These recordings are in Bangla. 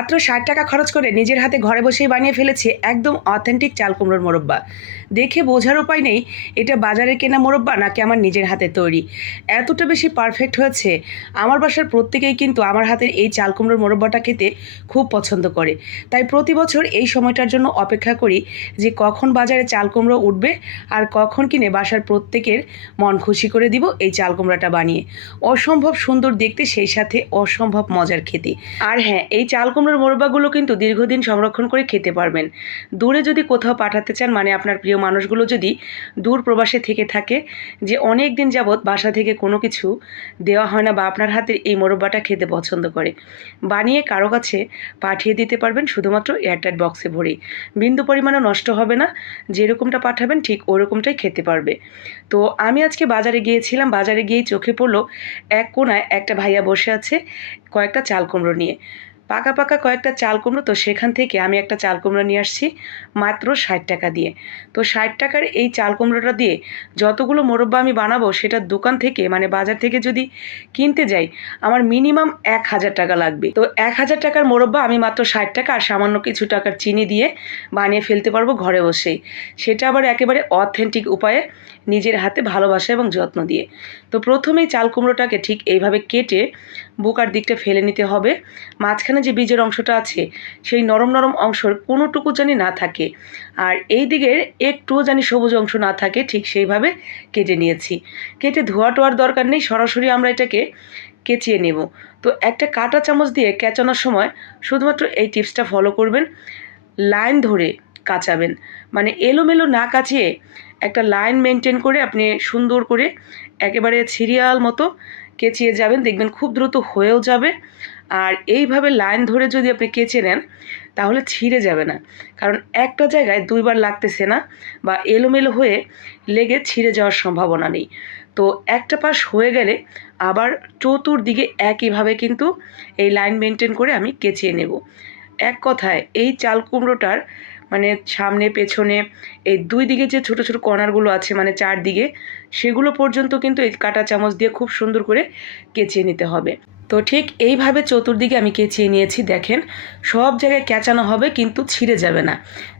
মাত্র ষাট টাকা খরচ করে নিজের হাতে ঘরে বসেই বানিয়ে ফেলেছি একদম অথেন্টিক চাল কুমড়োর মোরব্বা। দেখে বোঝার উপায় নেই, এটা বাজারে কেনা মোরব্বা নাকি আমার নিজের হাতে তৈরি? এতটা বেশি পারফেক্ট হয়েছে, আমার বাসার প্রত্যেকেই কিন্তু আমার হাতের এই চাল কুমড়োর মোরব্বাটা খেতে খুব পছন্দ করে। তাই প্রতি বছর এই সময়টার জন্য অপেক্ষা করি যে কখন বাজারে চাল কুমড়ো উঠবে আর কখন কিনে বাসার প্রত্যেকের মন খুশি করে দিব এই চাল কুমড়াটা বানিয়ে। অসম্ভব সুন্দর দেখতে, সেই সাথে অসম্ভব মজার খেতে। আর হ্যাঁ এই চাল কুমড়োর মোরব্বাগুলো কিন্তু দীর্ঘদিন সংরক্ষণ করে খেতে পারবেন। দূরে যদি কোথাও পাঠাতে চান মানে আপনার প্রিয় মানুষগুলো যদি দূর প্রবাসে থেকে থাকে, যে অনেক দিন যাবৎ বাসা থেকে কোনো কিছু দেওয়া হয় না বা আপনার হাতের এই মোরব্বাটা খেতে পছন্দ করে, বানিয়ে কারও কাছে পাঠিয়ে দিতে পারবেন শুধুমাত্র এয়ারটাইট বক্সে ভরেই। বিন্দু পরিমাণও নষ্ট হবে না, যেরকমটা পাঠাবেন ঠিক ওরকমটাই খেতে পারবে। তো আমি আজকে বাজারে গিয়েছিলাম, বাজারে গিয়েই চোখে পড়ল এক কোনায় একটা ভাইয়া বসে আছে কয়েকটা চাল কুমড়ো নিয়ে। পাকা পাকা কয়েকটা চাল কুমড়ো, তো সেখান থেকে আমি একটা চাল কুমড়ো নিয়ে আসছি মাত্র ষাট টাকা দিয়ে। তো ষাট টাকার এই চাল কুমড়োটা দিয়ে যতগুলো মোরব্বা আমি বানাবো, সেটা দোকান থেকে মানে বাজার থেকে যদি কিনতে যাই, আমার মিনিমাম এক হাজার টাকা লাগবে। তো এক হাজার টাকার মোরব্বা আমি মাত্র ষাট টাকা আর সামান্য কিছু টাকার চিনি দিয়ে বানিয়ে ফেলতে পারব ঘরে বসেই। সেটা আবার একেবারে অথেন্টিক উপায়ে নিজের হাতে ভালোবাসা এবং যত্ন দিয়ে। তো প্রথমেই চাল কুমড়োটাকে ঠিক এইভাবে কেটে বুকার দিকটা ফেলে নিতে হবে। মাঝখানে যে বীজের অংশটা আছে, সেই নরম নরম অংশর কোনোটুকু জানি না থাকে। আর এই দিকের একটুও জানি সবুজ অংশ না থাকে, ঠিক সেইভাবে কেটে নিয়েছি। কেটে ধোয়া টোয়ার দরকার নেই, সরাসরি আমরা এটাকে কেচিয়ে নেব। তো একটা কাঁটা চামচ দিয়ে কেচানোর সময় শুধুমাত্র এই টিপসটা ফলো করবেন। লাইন ধরে কাচাবেন। মানে এলোমেলো না কাচিয়ে একটা লাইন মেনটেন করে আপনি সুন্দর করে একেবারে সিরিয়াল মতো কেচিয়ে যাবেন, দেখবেন খুব দ্রুত হয়েও যাবে। আর এইভাবে লাইন ধরে যদি আপনি কেচে নেন, তাহলে ছিঁড়ে যাবে না। কারণ একটা জায়গায় দুইবার লাগতেছে না বা এলোমেলো হয়ে লেগে ছিঁড়ে যাওয়ার সম্ভাবনা নেই। তো একটা পাশ হয়ে গেলে আবার চতুর্দিকে একইভাবে কিন্তু এই লাইন মেনটেন করে আমি কেচিয়ে নেব। এক কথায় এই চাল কুমড়োটার মানে সামনে, পেছনে, এই দুই দিকে যে ছোট ছোট কর্নারগুলো আছে মানে চারদিকে, সেগুলো পর্যন্ত কিন্তু এই কাঁটা চামচ দিয়ে খুব সুন্দর করে কেচে নিতে হবে। তো ঠিক এইভাবে চতুর্দিকে আমি কেচিয়ে নিয়েছি, দেখেন। সব জায়গায় কেচানো হবে, কিন্তু ছিঁড়ে যাবে না।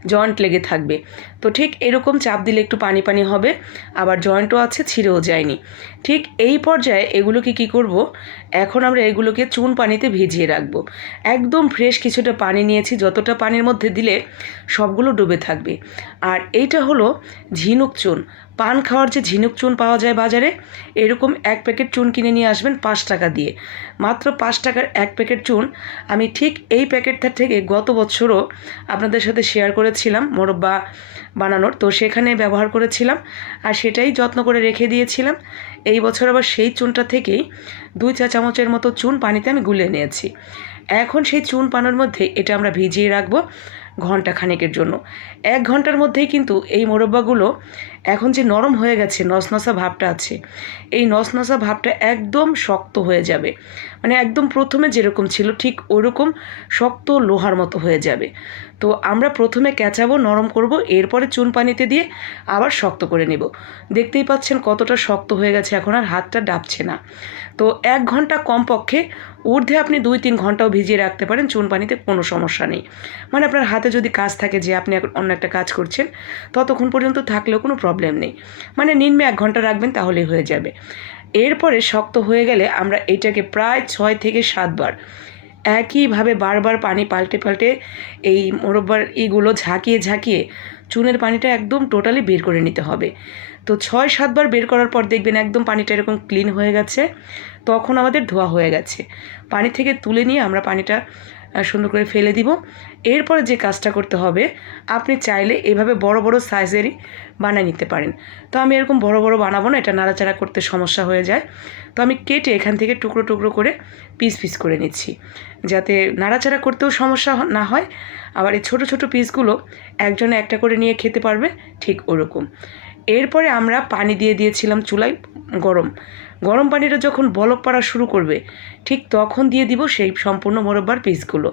জয়েন্ট লেগে থাকবে। তো ঠিক এরকম চাপ দিলে একটু পানি পানি হবে, আবার জয়েন্টও আছে, ছিঁড়েও যায়নি। ঠিক এই পর্যায়ে এগুলোকে কি করব? এখন আমরা এগুলোকে চুন পানিতে ভিজিয়ে রাখব। একদম ফ্রেশ কিছুটা পানি নিয়েছি, যতটা পানির মধ্যে দিলে সবগুলো ডুবে থাকবে। আর এইটা হলো ঝিনুক চুন। পান খাওয়ার যে ঝিনুক চুন পাওয়া যায় বাজারে, এরকম এক প্যাকেট চুন কিনে নিয়ে আসবেন পাঁচ টাকা দিয়ে। মাত্র পাঁচ টাকার এক প্যাকেট চুন আমি ঠিক এই প্যাকেটটা থেকে গত বছরও আপনাদের সাথে শেয়ার করেছিলাম, মোরব্বা বানানোর। তো সেখানে ব্যবহার করেছিলাম আর সেটাই যত্ন করে রেখে দিয়েছিলাম। এই বছর আবার সেই চুনটা থেকেই দুই চা চামচের মতো চুন পানিতে আমি গুলে নিয়েছি। এখন সেই চুন পানোর মধ্যে এটা আমরা ভিজিয়ে রাখব ঘণ্টা খানেকের জন্য। এক ঘণ্টার মধ্যেই কিন্তু এই মোরব্বাগুলো এখন যে নরম হয়ে গেছে, নসনসা ভাবটা আছে, এই নসনসা ভাবটা একদম শক্ত হয়ে যাবে। মানে একদম প্রথমে যেরকম ছিল, ঠিক ওরকম শক্ত লোহার মতো হয়ে যাবে। তো আমরা প্রথমে ক্যাচাবো নরম করব, এরপরে চুন পানিতে দিয়ে আবার শক্ত করে নেব। দেখতেই পাচ্ছেন কতটা শক্ত হয়ে গেছে, এখন আর হাতটা ডাবছে না। তো এক ঘণ্টা কমপক্ষে ঊর্ধ্বে আপনি দুই তিন ঘন্টাও ভিজিয়ে রাখতে পারেন, চুন পানিতে কোনো সমস্যা নেই। মানে আপনার হাতে যদি কাজ থাকে যে আপনি অন্য একটা কাজ করছেন, ততক্ষণ পর্যন্ত থাকলেও কোনো প্রবলেম নেই। মানে নিম্নে এক ঘণ্টা রাখবেন তাহলেই হয়ে যাবে। এরপরে শক্ত হয়ে গেলে আমরা এটাকে প্রায় ছয় থেকে সাতবার একইভাবে বারবার পানি পাল্টে পাল্টে এই মোরব্বার ইগুলো ঝাঁকিয়ে ঝাঁকিয়ে চুনের পানিটা একদম টোটালি বের করে নিতে হবে। তো ছয় সাতবার বের করার পর দেখবেন একদম পানিটা এরকম ক্লিন হয়ে গেছে। তখন আমাদের ধোয়া হয়ে গেছে। পানি থেকে তুলে নিয়ে আমরা পানিটা সুন্দর করে ফেলে দিব। এরপরে যে কাজটা করতে হবে, আপনি চাইলে এভাবে বড় বড় সাইজেরই বানিয়ে নিতে পারেন। তো আমি এরকম বড় বড় বানাবো না, এটা নাড়াচাড়া করতে সমস্যা হয়ে যায়। তো আমি কেটে এখান থেকে টুকরো টুকরো করে পিস পিস করে নিচ্ছি। যাতে নাড়াচাড়া করতেও সমস্যা না হয়, আবার এই ছোটো ছোটো পিসগুলো একজনে একটা করে নিয়ে খেতে পারবে, ঠিক ওরকম। এরপরে আমরা পানি দিয়ে দিয়েছিলাম চুলায় গরম। গরম পানিটা যখন বলক পড়া শুরু করবে, ঠিক তখন দিয়ে দিব সেই সম্পূর্ণ মোরব্বার পিসগুলো।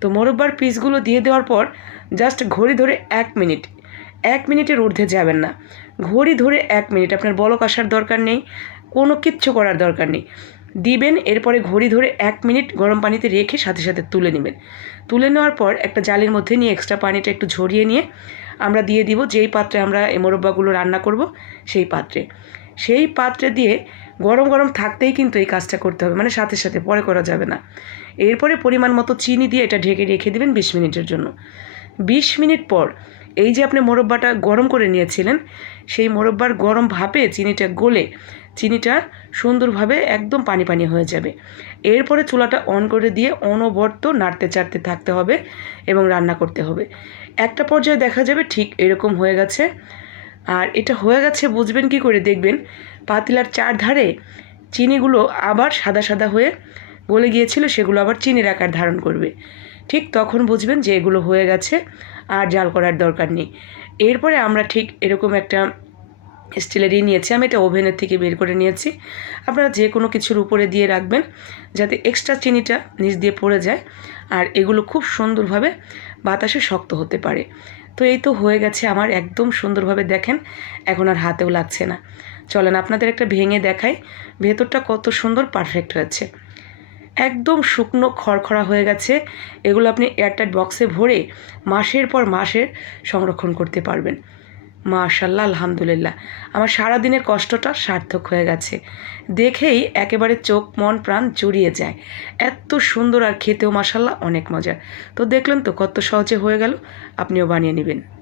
তো মোরব্বার পিসগুলো দিয়ে দেওয়ার পর জাস্ট ঘড়ি ধরে এক মিনিট, এক মিনিটের ঊর্ধ্বে যাবেন না। ঘড়ি ধরে এক মিনিট, আপনার বলক আসার দরকার নেই, কোনো কিচ্ছু করার দরকার নেই। দিবেন, এরপরে ঘড়ি ধরে এক মিনিট গরম পানিতে রেখে সাথে সাথে তুলে নেবেন। তুলে নেওয়ার পর একটা জালের মধ্যে নিয়ে এক্সট্রা পানিটা একটু ঝরিয়ে নিয়ে আমরা দিয়ে দিব, যেই পাত্রে আমরা মোরব্বাগুলো রান্না করব, সেই পাত্রে। সেই পাত্রে দিয়ে গরম গরম থাকতেই কিন্তু এই কাজটা করতে হবে মানে সাথে সাথে, পরে করা যাবে না। এরপরে পরিমাণ মতো চিনি দিয়ে এটা ঢেকে রেখে দেবেন বিশ মিনিটের জন্য। বিশ মিনিট পর এই যে আপনি মোরব্বাটা গরম করে নিয়েছিলেন, সেই মোরব্বার গরম ভাপে চিনিটা গলে, চিনিটা সুন্দরভাবে একদম পানি পানি হয়ে যাবে। এরপরে চুলাটা অন করে দিয়ে অনবর্ত নাড়তে চাড়তে থাকতে হবে এবং রান্না করতে হবে। একটা পর্যায়ে দেখা যাবে ঠিক এরকম হয়ে গেছে। আর এটা হয়ে গেছে বুঝবেন কি করে দেখবেন, পাতিলার চারধারে চিনিগুলো আবার সাদা সাদা হয়ে গলে গিয়েছিল, সেগুলো আবার চিনির আকার ধারণ করবে। ঠিক তখন বুঝবেন যে এগুলো হয়ে গেছে, আর জাল করার দরকার নেই। এরপরে আমরা ঠিক এরকম একটা স্টিলেরই নিয়েছি। আমি এটা ওভেনের থেকে বের করে নিয়েছি। আপনারা যে কোনো কিছুর উপরে দিয়ে রাখবেন যাতে এক্সট্রা চিনিটা নিচ দিয়ে পড়ে যায়। আর এগুলো খুব সুন্দরভাবে বাতাসে শক্ত হতে পারে। তো এই তো হয়ে গেছে আমার একদম সুন্দরভাবে দেখেন, এখন আর হাতেও লাগছে না। চলেন আপনাদের একটা ভেঙে দেখাই, ভেতরটা কত সুন্দর পারফেক্ট হয়েছে। একদম শুকনো খড়খড়া হয়ে গেছে। এগুলো আপনি এয়ারটাইট বক্সে ভরে মাসের পর মাসের সংরক্ষণ করতে পারবেন। মাশাল্লাহ, আলহামদুলিল্লাহ। আমার সারাদিনের কষ্টটা সার্থক হয়ে গেছে। দেখেই একেবারে চোখ, মন, প্রাণ জুড়িয়ে যায়। এত সুন্দর আর খেতেও মাশাল্লাহ অনেক মজার। তো দেখলেন তো কত সহজে হয়ে গেল, আপনিও বানিয়ে নেবেন।